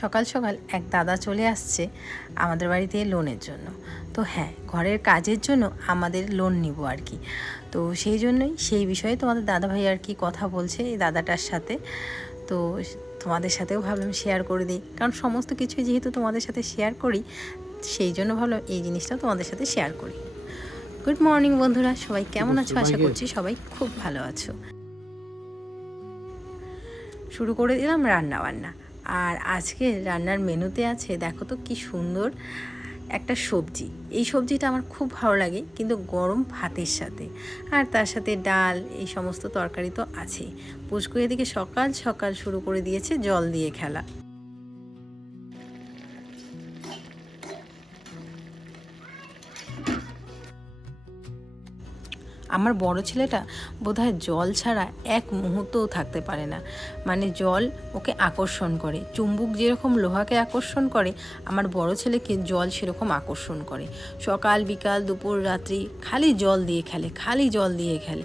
সকাল সকাল এক দাদা চলে আসছে আমাদের বাড়িতে লোনের জন্য। তো হ্যাঁ, ঘরের কাজের জন্য আমাদের লোন নিব আর কি। তো সেই জন্যই সেই বিষয়ে তোমাদের দাদাভাই আর কি কথা বলছে এই দাদাটার সাথে। তো তোমাদের সাথেও ভাবলাম শেয়ার করে দিই, কারণ সমস্ত কিছুই যেহেতু তোমাদের সাথে শেয়ার করি, সেই জন্য ভাবলাম এই জিনিসটা তোমাদের সাথে শেয়ার করি। গুড মর্নিং বন্ধুরা, সবাই কেমন আছো? আশা করছি সবাই খুব ভালো আছো। শুরু করে দিলাম রান্না বান্না। আর আজকে রান্নার মেনুতে আছে, দেখো তো কি সুন্দর একটা সবজি। এই সবজিটা আমার খুব ভালো লাগে, কিন্তু গরম ভাতের সাথে, আর তার সাথে ডাল, এই সমস্ত তরকারি তো আছেই। পুচকু এদিকে সকাল সকাল শুরু করে দিয়েছে জল দিয়ে খেলা। আমার বড় ছেলেটা বোধহয় জল ছাড়া এক মুহূর্তও থাকতে পারে না। মানে জল ওকে আকর্ষণ করে, চুম্বক যেরকম লোহাকে আকর্ষণ করে, আমার বড় ছেলেকে জল সেরকম আকর্ষণ করে। সকাল বিকাল দুপুর রাত্রি খালি জল দিয়ে খেলে, খালি জল দিয়ে খেলে।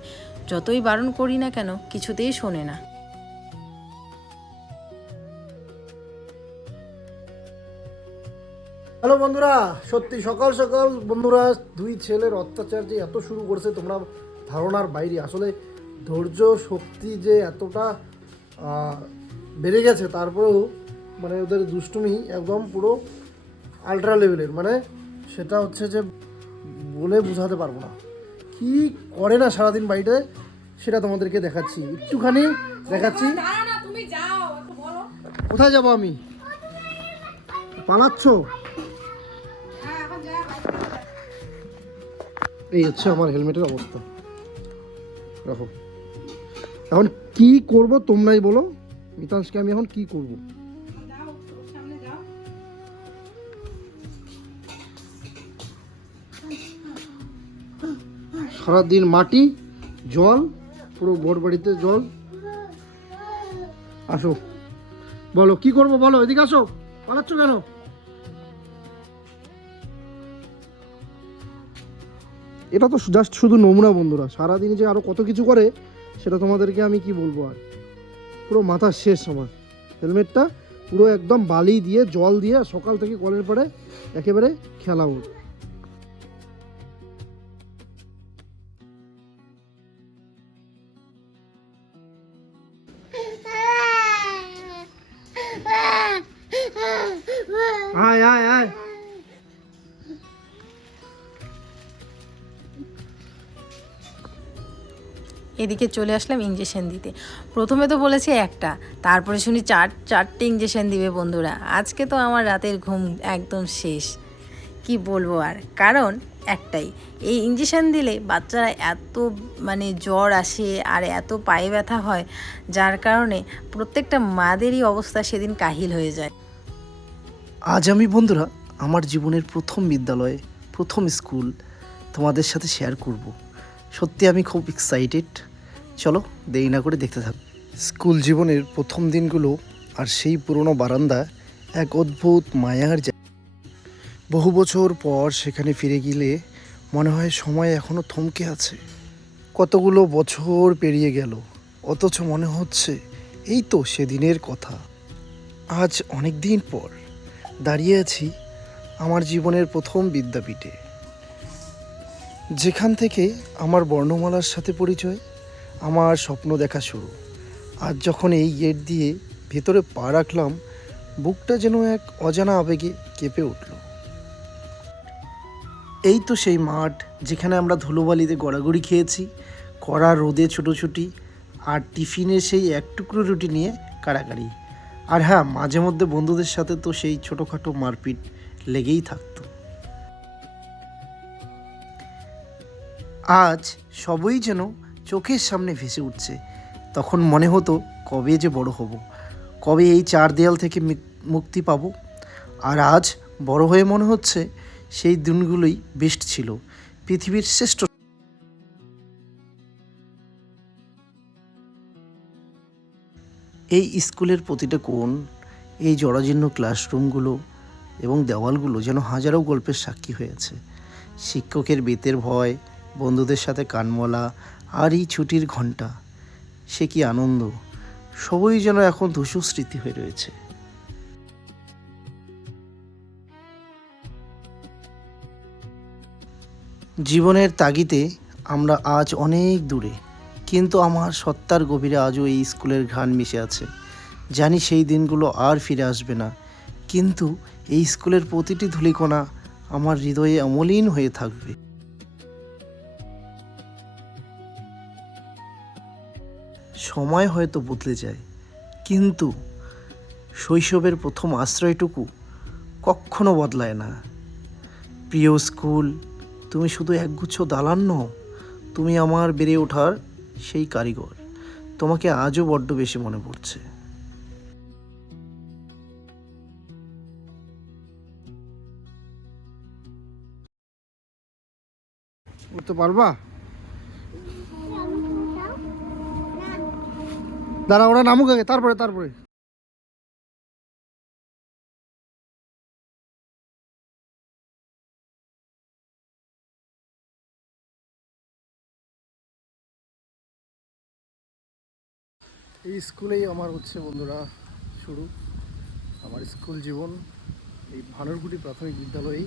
যতই বারণ করি না কেন কিছুতেই শোনে না। হ্যালো বন্ধুরা, সত্যি সকাল সকাল বন্ধুরা দুই ছেলের অত্যাচার যে এত শুরু করেছে তোমরা ধারণার বাইরে। আসলে ধৈর্য শক্তি যে এতটা বেড়ে গেছে, তারপরেও মানে ওদের দুষ্টুমি একদম পুরো আলট্রা লেভেলের। মানে সেটা হচ্ছে যে বলে বোঝাতে পারবো না। কি করে না সারাদিন বাড়িতে, সেটা তোমাদেরকে দেখাচ্ছি, একটুখানি দেখাচ্ছি। কোথায় যাবো আমি? পালাচ্ছ? এই হচ্ছে আমার হেলমেটের অবস্থা। রাখো। এখন কি করব তোমরাই বলো, মিতাংশকে আমি এখন কি করব? সারাদিন মাটি জল, পুরো ভোর বাড়িতে জল। আসো বলো কি করব, বলো, এদিকে আসো। পালাচ্ছ কেন? এটা তো জাস্ট শুধু নমুনা বন্ধুরা, সারাদিন যে আরো কত কিছু করে সেটা তোমাদেরকে আমি কি বলবো। আর পুরো মাথা শেষ আমার। হেলমেটটা পুরো একদম বালি দিয়ে জল দিয়ে সকাল থেকে কলের পরে একেবারে খেলা ওর। আয় আয় আয়। এদিকে চলে আসলাম ইঞ্জেকশন দিতে। প্রথমে তো বলেছে একটা, তারপরে শুনি চারটে ইঞ্জেকশন দিবে বন্ধুরা। আজকে তো আমার রাতের ঘুম একদম শেষ, কি বলবো আর। কারণ একটাই, এই ইঞ্জেকশন দিলে বাচ্চারা এত মানে জ্বর আসে আর এত পায়ে ব্যথা হয়, যার কারণে প্রত্যেকটা মাদেরই অবস্থা সেদিন কাহিল হয়ে যায়। আজ আমি বন্ধুরা আমার জীবনের প্রথম বিদ্যালয়ে, প্রথম স্কুল তোমাদের সাথে শেয়ার করব। সত্যি আমি খুব এক্সাইটেড। চলো দেরি না করে দেখতে থাক। স্কুল জীবনের প্রথম দিনগুলো আর সেই পুরনো বারান্দা এক অদ্ভুত মায়ার জায়গা। বহু বছর পর সেখানে ফিরে গেলে মনে হয় সময় এখনো থমকে আছে। কতগুলো বছর পেরিয়ে গেল, অথচ মনে হচ্ছে এই তো সেদিনের কথা। আজ অনেক দিন পর দাঁড়িয়ে আছি আমার জীবনের প্রথম বিদ্যাপীঠে, যেখান থেকে আমার বর্ণমালার সাথে পরিচয়, আমার স্বপ্ন দেখা শুরু। আজ যখন এই গেট দিয়ে ভেতরে পা রাখলাম, বুকটা যেন এক অজানা আবেগে কেঁপে উঠল। এই তো সেই মাঠ যেখানে আমরা ধুলোবালিতে গড়াগড়ি খেয়েছি, কড়া রোদে ছুটোছুটি, আর টিফিনের সেই এক টুকরো রুটি নিয়ে কাড়াকাড়ি। আর হ্যাঁ, মাঝে মধ্যে বন্ধুদের সাথে তো সেই ছোটোখাটো মারপিট লেগেই থাকতো। আজ সবই যেন চোখের সামনে ভেসে উঠছে। তখন মনে হতো কবে যে বড় হব, কবে এই চার দেয়াল থেকে মুক্তি পাব। আর আজ বড় হয়ে মনে হচ্ছে সেই দিনগুলোই বেস্ট ছিল, পৃথিবীর শ্রেষ্ঠ। এই স্কুলের প্রতিটা কোণ, এই জরাজীর্ণ ক্লাসরুমগুলো এবং দেওয়ালগুলো যেন হাজারো গল্পের সাক্ষী হয়েছে। শিক্ষকের বেতের ভয়, বন্ধুদের সাথে কানমলা, আর এই ছুটির ঘন্টা, সে কি আনন্দ! সবই যেন এখন ধূসর স্মৃতি হয়ে রয়েছে। জীবনের তাগিদে আমরা আজ অনেক দূরে, কিন্তু আমার সত্তার গভীরে আজও এই স্কুলের ঘ্রাণ মিশে আছে। জানি সেই দিনগুলো আর ফিরে আসবে না, কিন্তু এই স্কুলের প্রতিটি ধূলিকণা আমার হৃদয়ে অমলিন হয়ে থাকবে। সময় হয়তো বদলে যায়, কিন্তু শৈশবের প্রথম আশ্রয়টুকু কখনো বদলায় না। প্রিয় স্কুল, তুমি শুধু একগুচ্ছ দালান নও, তুমি আমার বেড়ে ওঠার সেই কারিগর। তোমাকে আজও বড্ড বেশি মনে পড়ছে। উঠতে পারবা? দাঁড়া, ওরা নামুক আগে, তারপরে তারপরে এই স্কুলেই আমার হচ্ছে বন্ধুরা শুরু, আমার স্কুল জীবন এই ভানুরকুটি প্রাথমিক বিদ্যালয়েই।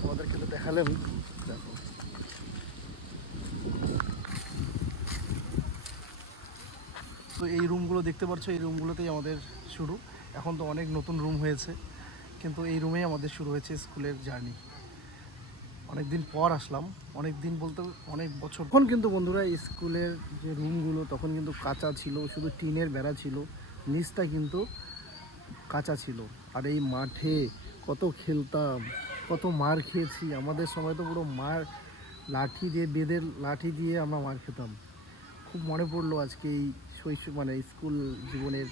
তোমাদেরকে তো দেখালাম, দেখো তো এই রুমগুলো দেখতে পাচ্ছ, এই রুমগুলোতেই আমাদের শুরু। এখন তো অনেক নতুন রুম হয়েছে, কিন্তু এই রুমেই আমাদের শুরু হয়েছে স্কুলের জার্নি। অনেক দিন পর আসলাম, অনেক দিন বলতে অনেক বছর। তখন কিন্তু বন্ধুরা স্কুলের যে রুমগুলো তখন কিন্তু কাঁচা ছিল, শুধু টিনের বেড়া ছিল, নিচটা কিন্তু কাঁচা ছিল। আর এই মাঠে কত খেলতাম, কত মার খেয়েছি। আমাদের সময় তো পুরো মার লাঠি দিয়ে, বেদের লাঠি দিয়ে আমরা মার খেতাম। খুব মনে পড়লো আজকে এই শৈশব মানে স্কুল জীবনের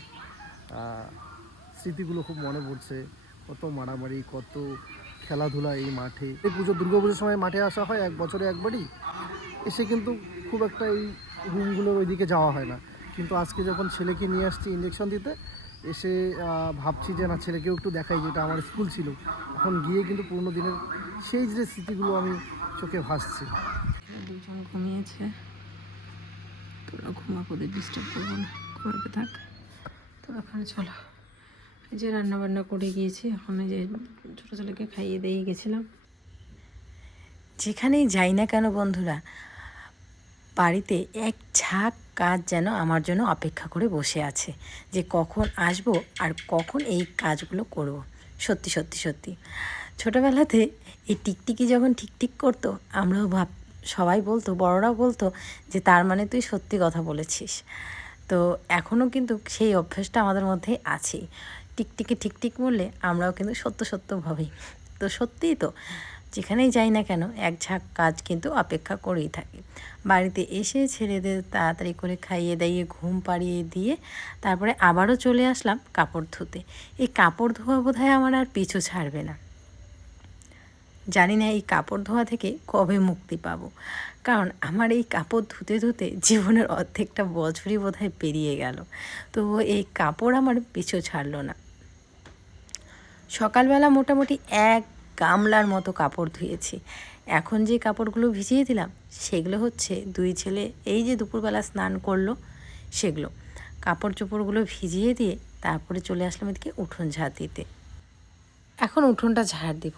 স্মৃতিগুলো খুব মনে পড়ছে। কত মারামারি, কত খেলাধুলা এই মাঠে। এই দুর্গা পুজোর সময় মাঠে আসা হয় এক বছরে একবারই, এসে কিন্তু খুব একটা এই রুমগুলোর ওইদিকে যাওয়া হয় না। কিন্তু আজকে যখন ছেলেকে নিয়ে আসছি ইঞ্জেকশন দিতে, এসে ভাবছি যে না, ছেলেকেও একটু দেখাই যেটা আমার স্কুল ছিল। এখন গিয়ে কিন্তু পুরোনো দিনের সেই যে স্মৃতিগুলো আমি চোখে ভাসছি। দুজন ঘুমিয়েছে, তোরা ঘুমাক, ওদের ডিস্টার্ব করবো না, ঘুমাতে থাক। তো এখন চলো, এই যে রান্না বান্না করে গিয়েছি, এখন এই যে ছোটো ছেলেকে খাইয়ে দিয়ে গেছিলাম। যেখানেই যাই না কেন বন্ধুরা, বাড়িতে এক ঝাঁক কাজ যেন আমার জন্য অপেক্ষা করে বসে আছে, যে কখন আসবো আর কখন এই কাজগুলো করব। সত্যি সত্যি সত্যি ছোটোবেলাতে এই টিকটিকি যখন ঠিকঠিক করতো, আমরাও সবাই বলতো, বড়রাও বলতো যে তার মানে তুই সত্যি কথা বলেছিস। তো এখনও কিন্তু সেই অভ্যাসটা আমাদের মধ্যে আছে। টিকটিকি ঠিকঠিক বললে আমরাও কিন্তু সত্য সত্য ভাবি। তো সত্যিই তো, যেখানেই যাই না কেন এক ঝাঁক কাজ কিন্তু অপেক্ষা করেই থাকে। বাড়িতে এসে ছেলেদের তাড়াতাড়ি করে খাইয়ে দাইয়ে ঘুম পাড়িয়ে দিয়ে তারপরে আবারও চলে আসলাম কাপড় ধুতে। এই কাপড় ধোয়া বোধহয় আমার আর পিছু ছাড়বে না। জানি না এই কাপড় ধোয়া থেকে কবে মুক্তি পাবো, কারণ আমার এই কাপড় ধুতে ধুতে জীবনের অর্ধেকটা বছরই বোধহয় পেরিয়ে গেল, তো এই কাপড় আমার পিছু ছাড়লো না। সকালবেলা মোটামুটি এক গামলার মতো কাপড় ধুয়েছি। এখন যে কাপড়গুলো ভিজিয়ে দিলাম সেগুলো হচ্ছে দুই ছেলে এই যে দুপুরবেলা স্নান করলো সেগুলো। কাপড় চোপড়গুলো ভিজিয়ে দিয়ে তারপরে চলে আসলাম এদিকে উঠোন ঝাড় দিতে। এখন উঠোনটা ঝাড় দিব।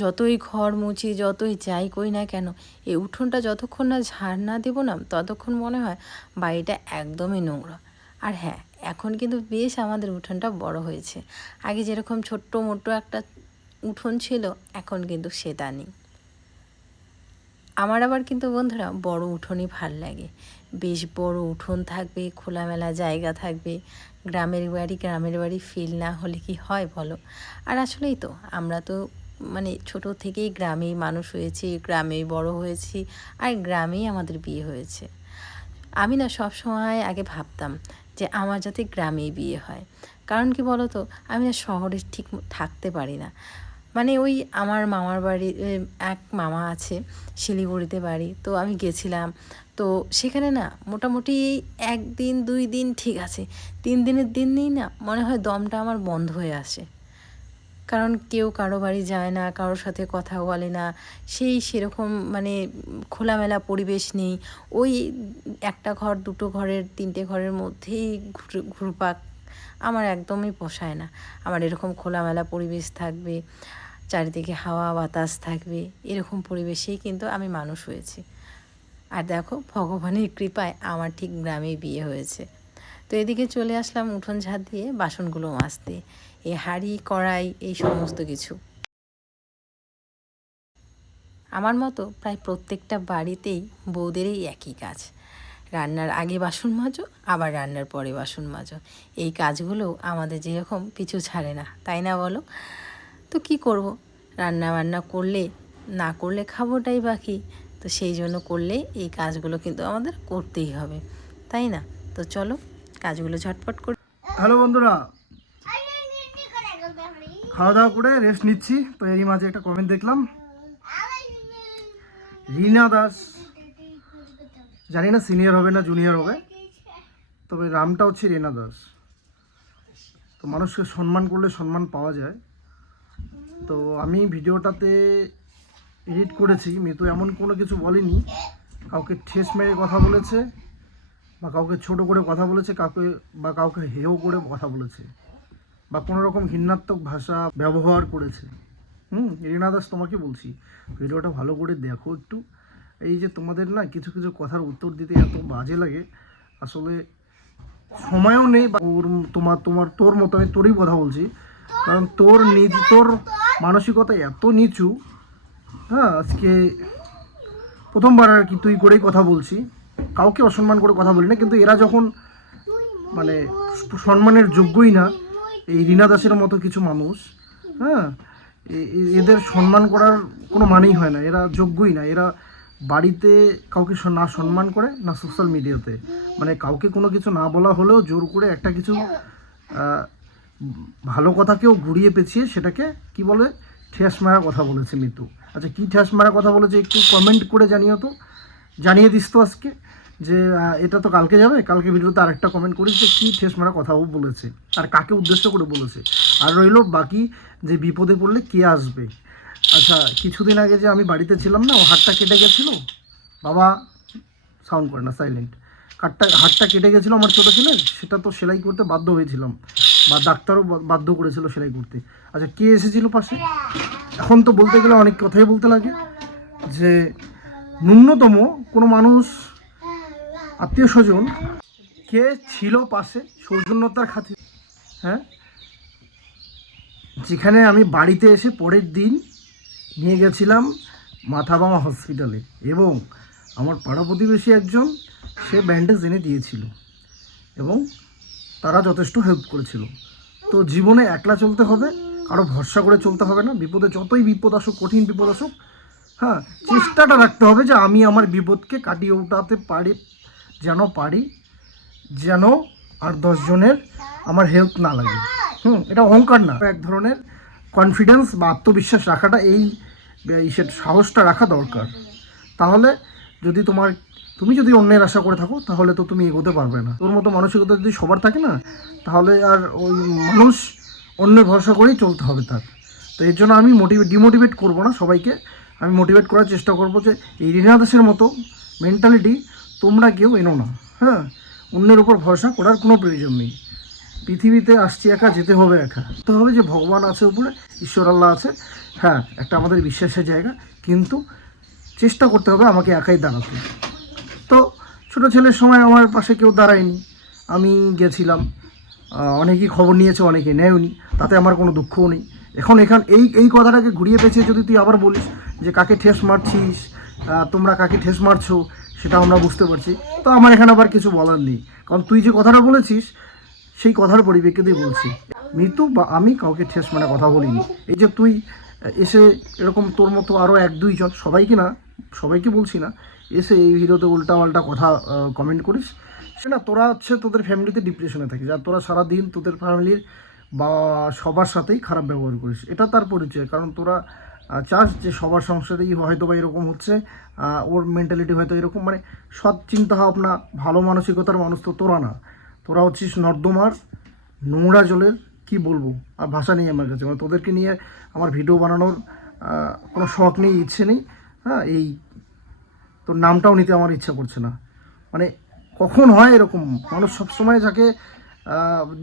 যতই ঘর মুছি, যতই যাই করি না কেন, এই উঠোনটা যতক্ষণ না ঝাড় না দেবো না, ততক্ষণ মনে হয় বাড়িটা একদমই নোংরা। আর হ্যাঁ, এখন কিন্তু বেশ আমাদের উঠোনটা বড় হয়েছে। আগে যেরকম ছোট্ট মোটো একটা উঠোন ছিল, এখন কিন্তু সেটা নেই। আমার আবার কিন্তু বন্ধুরা বড় উঠোনই ভাল লাগে। বেশ বড় উঠোন থাকবে, খোলামেলা জায়গা থাকবে। গ্রামের বাড়ি ফিল না হলে কি হয় বলো? আর আসলেই তো, আমরা তো মানে ছোট থেকেই গ্রামেই মানুষ হয়েছি, গ্রামেই বড় হয়েছি, আর গ্রামেই আমাদের বিয়ে হয়েছে। আমি না সব সময় আগে ভাবতাম যে আমার যাতে গ্রামেই বিয়ে হয়। কারণ কি বলো তো, আমি না শহরে ঠিক থাকতে পারি না। মানে ওই আমার মামার বাড়ি, এক মামা আছে শিলিগুড়িতে বাড়ি, তো আমি গেছিলাম। তো সেখানে না মোটামুটি একদিন 2 দিন ঠিক আছে, 3 দিনের দিনই না মনে হয় দমটা আমার বন্ধ হয়ে আসে। কারণ কেউ কারো বাড়ি যায় না, কারোর সাথে কথা বলে না, সেরকম মানে খোলামেলা পরিবেশ নেই। ওই একটা ঘর, দুটো ঘরের, 3টে ঘরের মধ্যেই ঘুরপাক আমার একদমই পোষায় না। আমার এরকম খোলামেলা পরিবেশ থাকবে, চারিদিকে হাওয়া বাতাস থাকবে, এরকম পরিবেশেই কিন্তু আমি মানুষ হয়েছি। আর দেখো ভগবানের কৃপায় আমার ঠিক গ্রামেই বিয়ে হয়েছে। তো এদিকে চলে আসলাম উঠোন ঝাড় দিয়ে বাসনগুলো মাজতে, এই হাঁড়ি কড়াই এই সমস্ত কিছু। আমার মতো প্রায় প্রত্যেকটা বাড়িতেই বউদেরই একই কাজ, রান্নার আগে বাসন মাজো আবার রান্নার পরে বাসন মাজো। এই কাজগুলো আমাদের যেরকম পিছু ছাড়ে না, তাই না বলো? তো কি করব, রান্না বান্না করলে না করলে খাবোটাই বাকি, তো সেই জন্য করলে এই কাজগুলো কিন্তু আমাদের করতেই হবে, তাই না? তো চলো কাজগুলো ঝটপট করে। হ্যালো বন্ধুরা, খাওয়া দাওয়া করে রেস্ট নিচ্ছি। তো এরই মাঝে একটা কমেন্ট দেখলাম, রিনা দাস, জানি না সিনিয়র হবে না জুনিয়র হবে, তবে নামটা হচ্ছে রিনা দাস। তো মানুষকে সম্মান করলে সম্মান পাওয়া যায়। তো আমি ভিডিওটাতে এডিট করেছি, মিতু এমন কোনো কিছু বলেনি, কাউকে ঠেস মেরে কথা বলেছে বা কাউকে ছোট করে কথা বলেছে, কাউকে হেয় করে কথা বলেছে বা কোনো রকম ঘৃণাত্মক ভাষা ব্যবহার করেছে। রিনা দাস তোমাকে বলছি, ভিডিওটা ভালো করে দেখো একটু। এই যে তোমাদের না কিছু কিছু কথার উত্তর দিতে এত বাজে লাগে, আসলে সময়ও নেই। বা তোর মতো আমি তোরই কথা বলছি, কারণ তোর মানসিকতা এত নিচু। হ্যাঁ, আজকে প্রথমবার আর কি তুই করেই কথা বলছি, কাউকে অসম্মান করে কথা বলি না, কিন্তু এরা যখন মানে সম্মানের যোগ্যই না, এই রিনা দাসের মতো কিছু মানুষ, হ্যাঁ, এদের সম্মান করার কোনো মানেই হয় না, এরা যোগ্যই না। এরা বাড়িতে কাউকে না সম্মান করে, না সোশ্যাল মিডিয়াতে, মানে কাউকে কোনো কিছু না বলা হলেও জোর করে একটা কিছু ভালো কথাকেও ঘুরিয়ে পেঁচিয়ে সেটাকে কি বলে ঠেস মারা কথা বলেছে মিতু। আচ্ছা, কী ঠেস মারা কথা বলেছে একটু কমেন্ট করে জানিও তো, জানিয়ে দিস তো আজকে, যে এটা তো কালকে যাবে, কালকে ভিডিওতে আরেকটা কমেন্ট করিস যে কী ঠেস মারা কথাও বলেছে আর কাকে উদ্দেশ্য করে বলেছে। আর রইল বাকি যে বিপদে পড়লে কে আসবে। আচ্ছা, কিছুদিন আগে যে আমি বাড়িতে ছিলাম না, ও হাতটা কেটে গেছিলো, বাবা সাউন্ড করে না, সাইলেন্ট, হাতটা কেটে গেছিলো আমার ছোটো ছেলের, সেটা তো সেলাই করতে বাধ্য হয়েছিলাম, বা ডাক্তারও বাধ্য করেছিল সেলাই করতে। আচ্ছা, কে এসেছিল পাশে? এখন তো বলতে গেলে অনেক কথাই বলতে লাগে, যে ন্যূনতম কোনো মানুষ, আত্মীয় স্বজন কে ছিল পাশে সৌজন্যতার খাতির? হ্যাঁ, যেখানে আমি বাড়িতে এসে পরের দিন নিয়ে গেছিলাম মাথাভাঙা হসপিটালে, এবং আমার পাড়া প্রতিবেশী একজন সে ব্যান্ডেজ এনে দিয়েছিল এবং তারা যথেষ্ট হেল্প করেছিল। তো জীবনে একলা চলতে হবে, কারো ভরসা করে চলতে হবে না। বিপদে যতই বিপদ আসুক, কঠিন বিপদ আসুক, হ্যাঁ, চেষ্টাটা রাখতে হবে যে আমি আমার বিপদকে কাটিয়ে উঠাতে পারি, যেন আর 10 জনের আমার হেল্প না লাগে। এটা অহংকার না, এক ধরনের কনফিডেন্স বা আত্মবিশ্বাস রাখাটা, এই সাহসটা রাখা দরকার। তাহলে যদি তুমি যদি অন্যের আশা করে থাকো, তাহলে তো তুমি এগোতে পারবে না। তোর মতো মানসিকতা যদি সবার থাকে না, তাহলে আর ওই মানুষ অন্যের ভরসা করেই চলতে হবে তার। তো এর জন্য আমি ডিমোটিভেট করবো না সবাইকে, আমি মোটিভেট করার চেষ্টা করবো যে এই রিনা দাসের মতো মেন্টালিটি তোমরা কেউ এনো না। হ্যাঁ, অন্যের উপর ভরসা করার কোনো প্রয়োজন নেই। পৃথিবীতে আসছি একা, যেতে হবে একা। তো হবে যে ভগবান আছে উপরে, ঈশ্বর আল্লাহ আছে, হ্যাঁ, একটা আমাদের বিশ্বাসের জায়গা, কিন্তু চেষ্টা করতে হবে আমাকে একাই দাঁড়াতে। তো ছোটো ছেলের সময় আমার পাশে কেউ দাঁড়ায়নি, আমি গেছিলাম, অনেকেই খবর নিয়েছে, অনেকে নেয়নি, তাতে আমার কোনো দুঃখও নেই। এখন এই কথাটাকে ঘুরিয়ে পেঁচিয়ে যদি তুই আবার বলিস যে কাকে ঠেস মারছিস, তোমরা কাকে ঠেস মারছো, সেটা আমরা বুঝতে পারছি। তো আমার এখানে আবার কিছু বলার নেই, কারণ তুই যে কথাটা বলেছিস সেই কথার পরিপ্রেক্ষিতেই বলছি। মৃত্যু বা আমি কাউকে ঠেস মারা কথা বলিনি। এই যে তুই এসে এরকম তোর মতো আরও 1-2 জন, সবাইকে বলছি না, এসে এই ভিডিওতে উল্টাপাল্টা কথা কমেন্ট করিস, সে না তোরা হচ্ছে তোদের ফ্যামিলিতে ডিপ্রেশনে থাকিস, আর তোরা সারাদিন তোদের ফ্যামিলির বা সবার সাথেই খারাপ ব্যবহার করিস, এটা তার পরিচয়। কারণ তোরা চাস যে সবার সংসারেই হয়তো বা এরকম হচ্ছে, ওর মেন্টালিটি হয়তো এরকম, মানে সৎ চিন্তা ভাবনা ভালো মানসিকতার মানুষ তো তোরা না। তোরা হচ্ছিস নর্দমার নোংরা জলের, কি বলবো, আর ভাষা নেই আমার কাছে। মানে তোদেরকে নিয়ে আমার ভিডিও বানানোর কোনো শখ নেই, ইচ্ছে নেই। হ্যাঁ, এই তোর নামটাও নিতে আমার ইচ্ছা করছে না। মানে কখন হয় এরকম, মানুষ সবসময় যাকে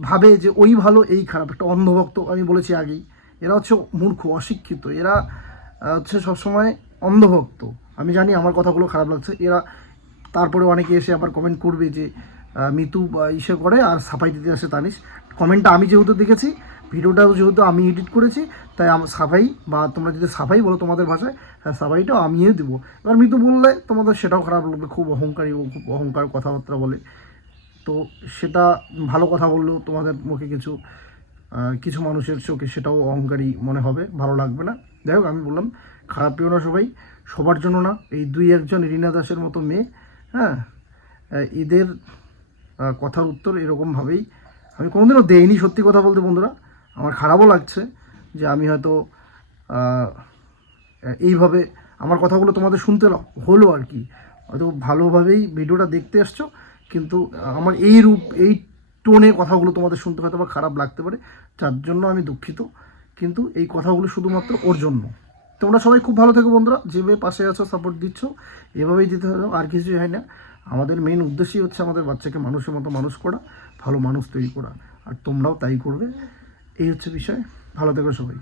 ভাবে যে ওই ভালো এই খারাপ, একটা অন্ধভক্ত, আমি বলেছি আগেই এরা হচ্ছে মূর্খ, অশিক্ষিত, এরা হচ্ছে সবসময় অন্ধভক্ত। আমি জানি আমার কথাগুলো খারাপ লাগছে, এরা তারপরে অনেকে এসে আবার কমেন্ট করবে যে মিতু ইসে করে আর সাফাই দিতে আসে তানিশ। কমেন্টটা আমি যেহেতু দেখেছি, ভিডিওটাও যেহেতু আমি এডিট করেছি, তাই আমার সাফাই, বা তোমরা যদি সাফাই বলো তোমাদের ভাষায়, হ্যাঁ সাফাইটাও আমিও দেবো। এবার মিতু বললে তোমাদের সেটাও খারাপ লাগবে, খুব অহংকারী, ও খুব অহংকার কথাবার্তা বলে। তো সেটা ভালো কথা বললেও তোমাদের মুখে কিছু কিছু মানুষের চোখে সেটাও অহংকারী মনে হবে, ভালো লাগবে না। যাই হোক, আমি বললাম খারাপ পেও না সবাই, সবার জন্য না। এই 2-1 রিনা দাসের মতো মেয়ে, হ্যাঁ, এদের কথার উত্তর এরকমভাবেই আমি কোনোদিনও দেইনি। সত্যি কথা বলতে বন্ধুরা, আমার খারাপও লাগছে যে আমি হয়তো এইভাবে আমার কথাগুলো তোমাদের শুনতে হলো আর কি। হয়তো ভালোভাবেই ভিডিওটা দেখতে আসছো, কিন্তু আমার এই রূপ, এই টোনে কথাগুলো তোমাদের শুনতে হয়তো বা খারাপ লাগতে পারে, যার জন্য আমি দুঃখিত। কিন্তু এই কথাগুলো শুধুমাত্র ওর জন্য। তোমরা সবাই খুব ভালো থেকো বন্ধুরা, যেভাবে পাশে আছো, সাপোর্ট দিচ্ছ, এভাবেই দিতে হবে, আর কিছুই হয় না। আমাদের মেইন উদ্দেশ্যই হচ্ছে আমাদের বাচ্চাকে মানুষের মতো মানুষ করা, ভালো মানুষ তৈরি করা, আর তোমরাও তাই করবে। এই হচ্ছে বিষয়। ভালো থেকো সবাই।